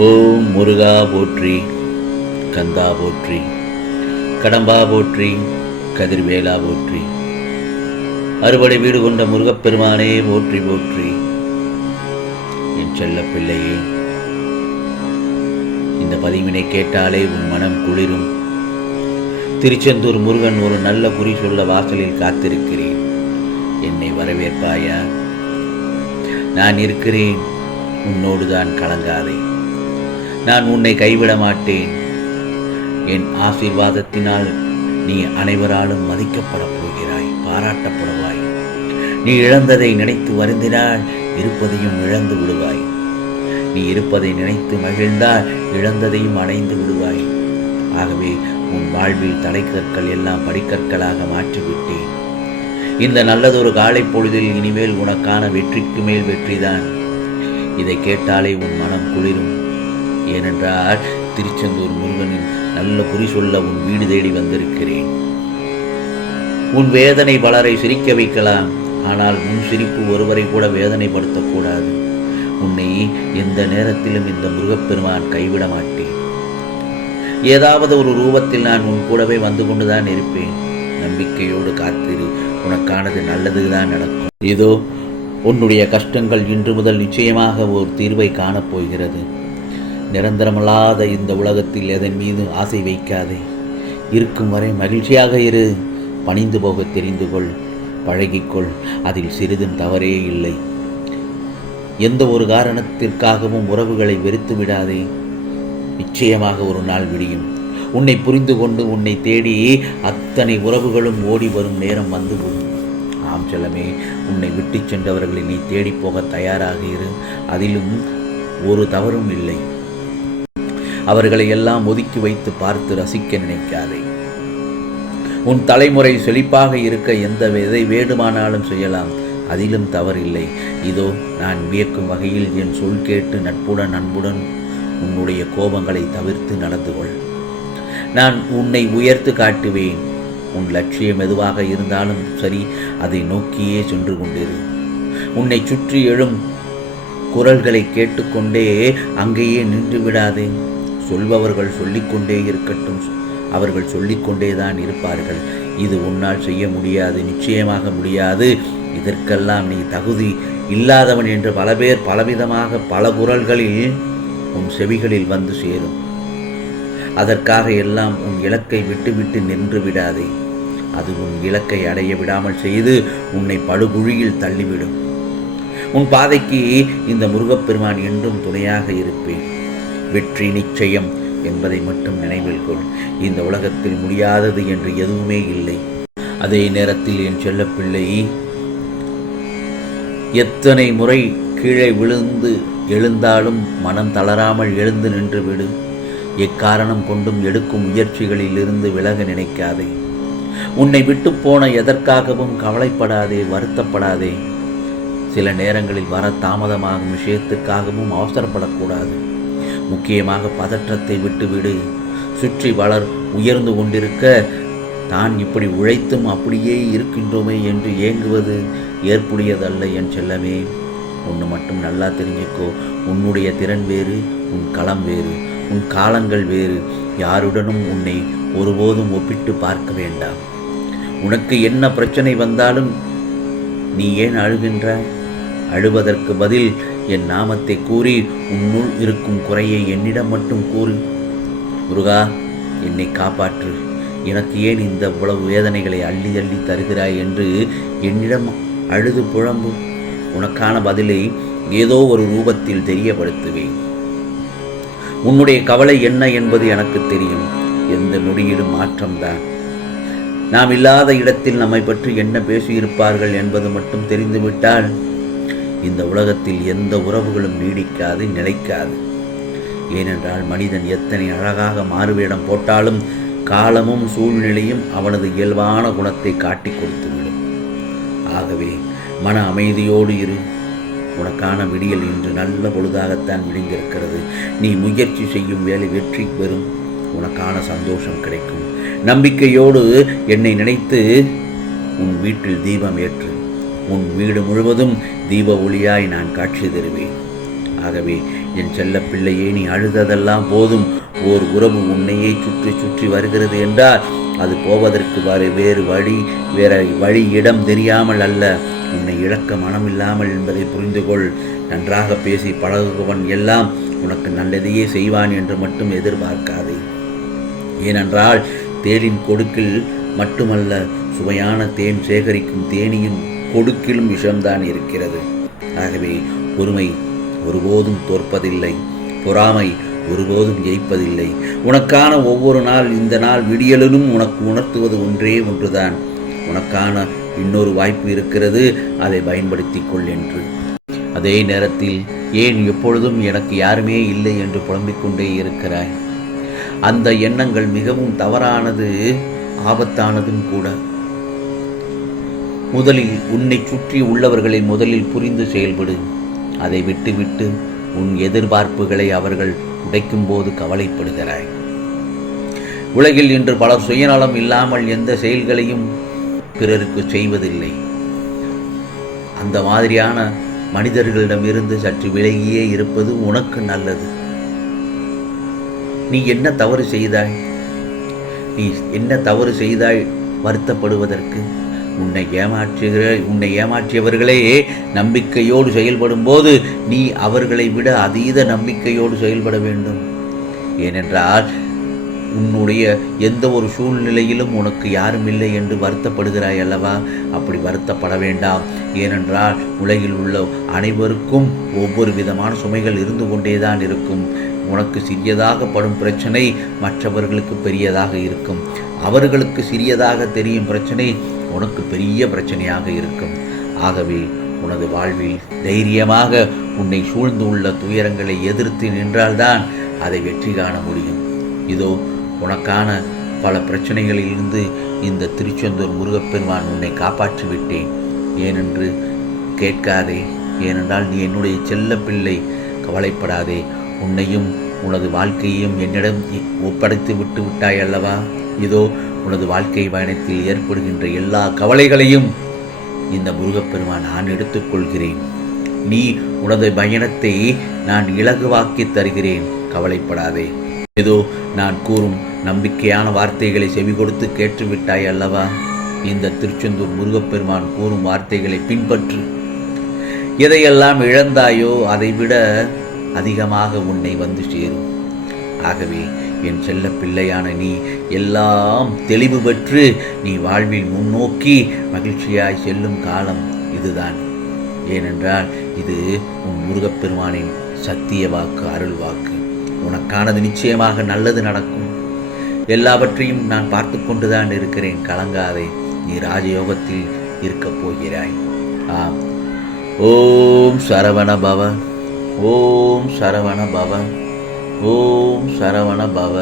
ஓம் முருகா போற்றி, கந்தா போற்றி, கடம்பா போற்றி, கதிர்வேலா போற்றி, அறுபடை வீடு கொண்ட முருகப்பெருமானே போற்றி போற்றி. என் செல்ல பிள்ளையே, இந்த பதிவினை கேட்டாலே உன் மனம் குளிரும். திருச்செந்தூர் முருகன் ஒரு நல்ல குறி சொல்ல வாசலில் காத்திருக்கிறேன். என்னை வரவேற்பாயா? நான் இருக்கிறேன், உன்னோடுதான் கலங்காதே. நான் உன்னை கைவிட மாட்டேன். என் ஆசீர்வாதத்தினால் நீ அனைவராலும் மதிக்கப்படப் போகிறாய், பாராட்டப்படுவாய். நீ இழந்ததை நினைத்து வருந்தினால் இருப்பதையும் இழந்து விடுவாய். நீ இருப்பதை நினைத்து மகிழ்ந்தால் இழந்ததையும் அடைந்து விடுவாய். ஆகவே உன் வாழ்வில் தடைக்கற்கள் எல்லாம் படிக்கற்களாக மாற்றிவிட்டேன். இந்த நல்லதொரு காலை பொழுதில் இனிமேல் உனக்கான வெற்றிக்கு மேல் வெற்றிதான். இதை கேட்டாலே உன் மனம் குளிரும். ஏனென்றால் திருச்செந்தூர் முருகனின் நல்ல குறி சொல்ல உன் வீடு தேடி வந்திருக்கிறேன். உன் வேதனை பலரை சிரிக்க வைக்கலாம், ஆனால் உன் சிரிப்பு ஒருவரை கூட வேதனைப்படுத்தக்கூடாது. உன்னை எந்த நேரத்திலும் இந்த முருகப்பெருமான் கைவிட மாட்டேன். ஏதாவது ஒரு ரூபத்தில் நான் உன் கூடவே வந்து கொண்டுதான் இருப்பேன். நம்பிக்கையோடு காத்திரு, உனக்கானது நல்லதுதான் நடக்கும். இதோ உன்னுடைய கஷ்டங்கள் இன்று முதல் நிச்சயமாக ஒரு தீர்வை காணப்போகிறது. நிரந்தரமல்லாத இந்த உலகத்தில் எதன் மீது ஆசை வைக்காதே. இருக்கும் வரை மகிழ்ச்சியாக இரு. பணிந்து போக தெரிந்து கொள், பழகிக்கொள். அதில் சிறிதும் தவறே இல்லை. எந்த ஒரு காரணத்திற்காகவும் உறவுகளை வெறுத்து விடாதே. நிச்சயமாக ஒரு நாள் விடியும். உன்னை புரிந்து கொண்டு உன்னை தேடி அத்தனை உறவுகளும் ஓடி வரும் நேரம் வந்து போகும். ஆம் செல்லமே, உன்னை விட்டு சென்றவர்களை நீ தேடி போக தயாராக இரு. அதிலும் ஒரு தவறும் இல்லை. அவர்களை எல்லாம் ஒதுக்கி வைத்து பார்த்து ரசிக்க நினைக்காதே. உன் தலைமுறை செழிப்பாக இருக்க எந்த எதை வேண்டுமானாலும் செய்யலாம், அதிலும் தவறில்லை. இதோ நான் வியக்கும் வகையில் என் சொல் கேட்டு நட்புடன் அன்புடன் உன்னுடைய கோபங்களை தவிர்த்து நடந்து கொள். நான் உன்னை உயர்த்து காட்டுவேன். உன் லட்சியம் எதுவாக இருந்தாலும் சரி, அதை நோக்கியே சென்று கொண்டிரு. உன்னை சுற்றி எழும் குரல்களை கேட்டுக்கொண்டே அங்கேயே நின்று விடாதே. சொல்பவர்கள் சொல்லிக்கொண்டே இருக்கட்டும். அவர்கள் சொல்லிக்கொண்டேதான் இருப்பார்கள். இது உன்னால் செய்ய முடியாது, நிச்சயமாக முடியாது. இதற்கெல்லாம் நீ தகுதி இல்லாதவன் என்று பல பேர் பலவிதமாக பல குரல்களில் உன் செவிகளில் வந்து சேரும். அதற்காக எல்லாம் உன் இலக்கை விட்டுவிட்டு நின்று விடாதே. அது உன் இலக்கை அடைய விடாமல் செய்து உன்னை படுகுழியில் தள்ளிவிடும். உன் பாதைக்கு இந்த முருகப்பெருமான் என்றும் துணையாக இருப்பேன். வெற்றி நிச்சயம் என்பதை மட்டும் நினைவில் கொள். இந்த உலகத்தில் முடியாதது என்று எதுவுமே இல்லை. அதே நேரத்தில் என் செல்ல பிள்ளை, எத்தனை முறை கீழே விழுந்து எழுந்தாலும் மனம் தளராமல் எழுந்து நின்று விடு. எக்காரணம் கொண்டும் எடுக்கும் முயற்சிகளில் இருந்து விலக நினைக்காதே. உன்னை விட்டு போன எதற்காகவும் கவலைப்படாதே, வருத்தப்படாதே. சில நேரங்களில் வர தாமதமாகும் விஷயத்துக்காகவும் அவசரப்படக்கூடாது. முக்கியமாக பதற்றத்தை விட்டுவிடு. சுற்றி வளர் உயர்ந்து கொண்டிருக்க தான் இப்படி உழைத்தும் அப்படியே இருக்கின்றோமே என்று ஏங்குவது ஏற்புடையதல்ல என் செல்லமே. ஒன்று மட்டும் நல்லா தெரிஞ்சுக்கோ, உன்னுடைய திறன் வேறு, உன் களம் வேறு, உன் காலங்கள் வேறு. யாருடனும் உன்னை ஒருபோதும் ஒப்பிட்டு பார்க்க வேண்டாம். உனக்கு என்ன பிரச்சனை வந்தாலும் நீ ஏன் அழுகின்றாய்? அழுவதற்கு பதில் என் நாமத்தை கூறி உன்னுள் இருக்கும் குறையை என்னிடம் மட்டும் கூறு. முருகா, என்னை காப்பாற்று. எனக்கு ஏன் இந்த இவ்வளவு வேதனைகளை அள்ளி அள்ளி தருகிறாய் என்று என்னிடம் அழுது புழம்பு. உனக்கான பதிலை ஏதோ ஒரு ரூபத்தில் தெரியப்படுத்துவேன். உன்னுடைய கவலை என்ன என்பது எனக்கு தெரியும். எந்த நொடியிலும் மாற்றம்தான். நாம் இல்லாத இடத்தில் நம்மை பற்றி என்ன பேசியிருப்பார்கள் என்பது மட்டும் தெரிந்துவிட்டால் இந்த உலகத்தில் எந்த உறவுகளும் நீடிக்காது, நிலைக்காது. ஏனென்றால் மனிதன் எத்தனை அழகாக மாறுவேடம் போட்டாலும் காலமும் சூழ்நிலையும் அவனது இயல்பான குணத்தை காட்டி கொடுத்துவிடும். ஆகவே மன அமைதியோடு இரு. உனக்கான விடியல் இன்று நல்ல பொழுதாகத்தான் விடிந்திருக்கிறது. நீ முயற்சி செய்யும் வேலை வெற்றி பெறும். உனக்கான சந்தோஷம் கிடைக்கும். நம்பிக்கையோடு என்னை நினைத்து உன் வீட்டில் தீபம் ஏற்று. உன் வீடு முழுவதும் தீப ஒளியாய் நான் காட்சி தருவேன். ஆகவே என் செல்ல பிள்ளையே, நீ அழுததெல்லாம் போதும். ஓர் உறவு உன்னையே சுற்றி சுற்றி வருகிறது என்றால் அது போவதற்கு வேறு வழி இடம் தெரியாமல் அல்ல, உன்னை இழக்க மனமில்லாமல் என்பதை புரிந்து கொள். நன்றாக பேசி பழகுவன் எல்லாம் உனக்கு நல்லதையே செய்வான் என்று மட்டும் எதிர்பார்க்காதே. ஏனென்றால் தேனின் கொடுக்கில் மட்டுமல்ல, சுவையான தேன் சேகரிக்கும் தேனியின் கொடுக்கிலும் விஷம்தான் இருக்கிறது. ஆகவே பொறுமை ஒருபோதும் தோற்பதில்லை, பொறாமை ஒருபோதும் ஜெயிப்பதில்லை. உனக்கான ஒவ்வொரு நாள், இந்த நாள் விடியலிலும் உனக்கு உணர்த்துவது ஒன்றுதான், உனக்கான இன்னொரு வாய்ப்பு இருக்கிறது, அதை பயன்படுத்திக் கொள் என்று. அதே நேரத்தில் ஏன் எப்பொழுதும் எனக்கு யாருமே இல்லை என்று புலம்பிக் கொண்டே இருக்கிறாய்? அந்த எண்ணங்கள் மிகவும் தவறானது, ஆபத்தானதும் கூட. முதலில் உன்னை சுற்றி உள்ளவர்களை முதலில் புரிந்து செயல்படு. அதை விட்டுவிட்டு உன் எதிர்பார்ப்புகளை அவர்கள் உடைக்கும் போது கவலைப்படுகிறாய். உலகில் இன்று பலர் சுயநலம் இல்லாமல் எந்த செயல்களையும் பிறருக்கு செய்வதில்லை. அந்த மாதிரியான மனிதர்களிடமிருந்து சற்று விலகியே இருப்பது உனக்கு நல்லது. நீ என்ன தவறு செய்தாய் வருத்தப்படுவதற்கு? உன்னை ஏமாற்றியவர்களே நம்பிக்கையோடு செயல்படும் போது நீ அவர்களை விட அதீத நம்பிக்கையோடு செயல்பட வேண்டும். ஏனென்றால் உன்னுடைய எந்த ஒரு சூழ்நிலையிலும் உனக்கு யாரும் இல்லை என்று வருத்தப்படுகிறாய் அல்லவா? அப்படி வருத்தப்பட வேண்டாம். ஏனென்றால் உலகில் உள்ள அனைவருக்கும் ஒவ்வொரு விதமான சுமைகள் இருந்து கொண்டேதான் இருக்கும். உனக்கு சிறியதாக படும் பிரச்சனை மற்றவர்களுக்கு பெரியதாக இருக்கும். அவர்களுக்கு சிறியதாக தெரியும் பிரச்சனை உனக்கு பெரிய பிரச்சனையாக இருக்கும். ஆகவே உனது வாழ்வில் தைரியமாக உன்னை சூழ்ந்து உள்ள துயரங்களை எதிர்த்து நின்றால்தான் அதை வெற்றி காண முடியும். இதோ உனக்கான பல பிரச்சனைகளிலிருந்து இந்த திருச்செந்தூர் முருகப்பெருமான் உன்னை காப்பாற்றி விட்டேன். ஏனென்று கேட்காதே. ஏனென்றால் நீ என்னுடைய செல்ல பிள்ளை. கவலைப்படாதே. உன்னையும் உனது வாழ்க்கையையும் என்னிடம் ஒப்படைத்து விட்டு விட்டாய் அல்லவா? இதோ உனது வாழ்க்கை பயணத்தில் ஏற்படுகின்ற எல்லா கவலைகளையும் இந்த முருகப்பெருமான் நான் எடுத்துக்கொள்கிறேன். நீ உனது பயணத்தை நான் இலகுவாக்கி தருகிறேன். கவலைப்படாதே. ஏதோ நான் கூறும் நம்பிக்கையான வார்த்தைகளை செவி கொடுத்து கேட்டுவிட்டாய் அல்லவா? இந்த திருச்செந்தூர் முருகப்பெருமான் கூறும் வார்த்தைகளை பின்பற்று. எதையெல்லாம் இழந்தாயோ அதைவிட அதிகமாக உன்னை வந்து சேரும். ஆகவே என் செல்ல பிள்ளையான நீ எல்லாம் தெளிவு பெற்று நீ வாழ்வில் முன்னோக்கி மகிழ்ச்சியாய் செல்லும் காலம் இதுதான். ஏனென்றால் இது உன் முருகப்பெருமானின் சத்திய வாக்கு, அருள் வாக்கு. உனக்கானது நிச்சயமாக நல்லது நடக்கும். எல்லாவற்றையும் நான் பார்த்து கொண்டுதான் இருக்கிறேன். கலங்காதே. நீ ராஜயோகத்தில் இருக்கப் போகிறாய். ஆம். ஓம் சரவண பவ. ஓம் சரவண பவ. ஓம் சரவண பவ.